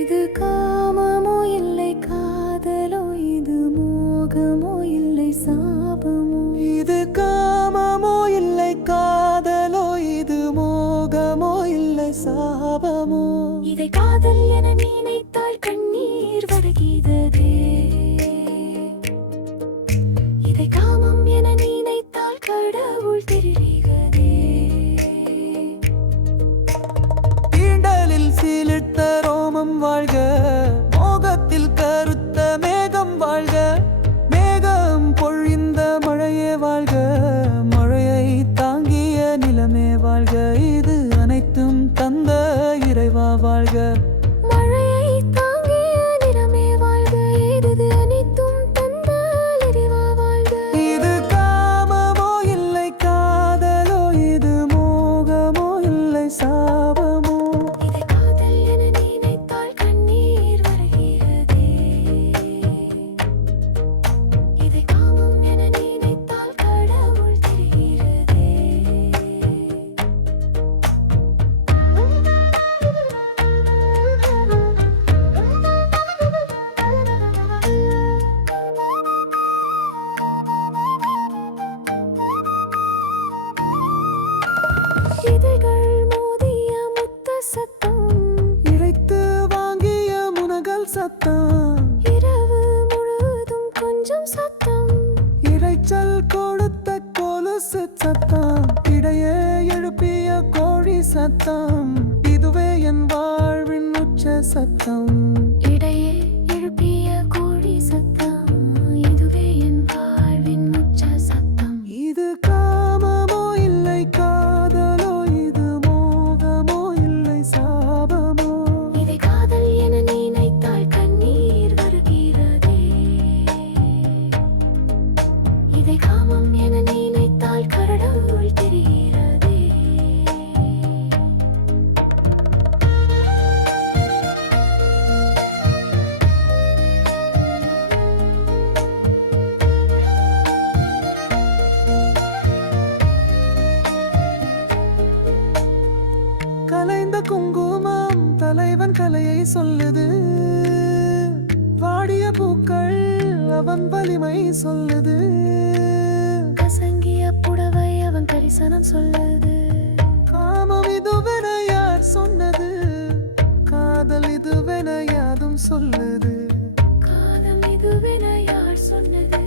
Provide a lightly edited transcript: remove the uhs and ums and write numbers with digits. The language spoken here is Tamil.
இது காமமோ இல்லை காதலோ, இது மோகமோ இல்லை சாபமோ. இது காமமோ இல்லை காதலோ, இது மோகமோ இல்லை சாபமோ. இதை காதல் என நினைத்தால் கண்ணீர் வருகிறதே, இதை காமம் என நினைத்தால் கடவுள் தெரிகிறதே. தீண்டலில் சீலிட்ட ரோமம் வாழ்க, மோகத்தில் கருத்த மேகம் வாழ்க. மேகம் பொழிந்த மழையே வாழ்க, மழையை தாங்கிய நிலமே வாழ்க. இது அனைத்தும் தந்த இறைவா வாழ்க. மழையை தாங்கிய நிலமே வாழ்க, இது அனைத்தும் தந்த இறைவா வாழ்க. இது காமமோ இல்லை காதலோ, இது மோகமோ இல்லை சாபமோ. இதை காதல் என நினைத்தால் கண்ணீர் வருகிறதே, இதை காமம் என நினைத்தால் கடவுள் தெரிகிறதே. இதழ்கள் மோதிய முத்த சத்தம், இறைத்து வாங்கிய முனகல் சத்தம். இரவு முழுவதும் கொஞ்சம் சத்தம். இரைச்சல் கொடுத்த கொலுசு சத்தம், இடையே எழுப்பிய கோழி சத்தம். இதுவே என் வாழ்வின் உச்ச சத்தம். இடையே எழுப்பிய கோழி சத்தம், இதுவே என் வாழ்வின் உச்ச சத்தம். இது காமமோ இல்லை காதலோ, இது மோகமோ இல்லை சாபமோ. இதை காதல் என நினைத்தால் கண்ணீர் வருகிறதே, இதை காமம் என நினைத்தால் கடவுள் தெரிகிறதே. கலைந்த குங்குமம் தலைவன் கலையை சொல்லுது, வாடிய பூக்கள் அவன் வலிமை சொல்லுது. கசங்கிய புடவை அவன் கரிசனம் சொல்லுது. காமம் இதுவென யார் சொன்னது, காதல் இதுவென யாதும் சொல்லுது. காதம் இதுவென யார் சொன்னது,